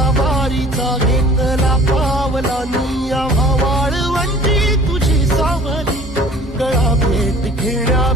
माझा वारीचा घेतला पावला निया वाळवंटी तुझी सावली गळा भेट घेण्या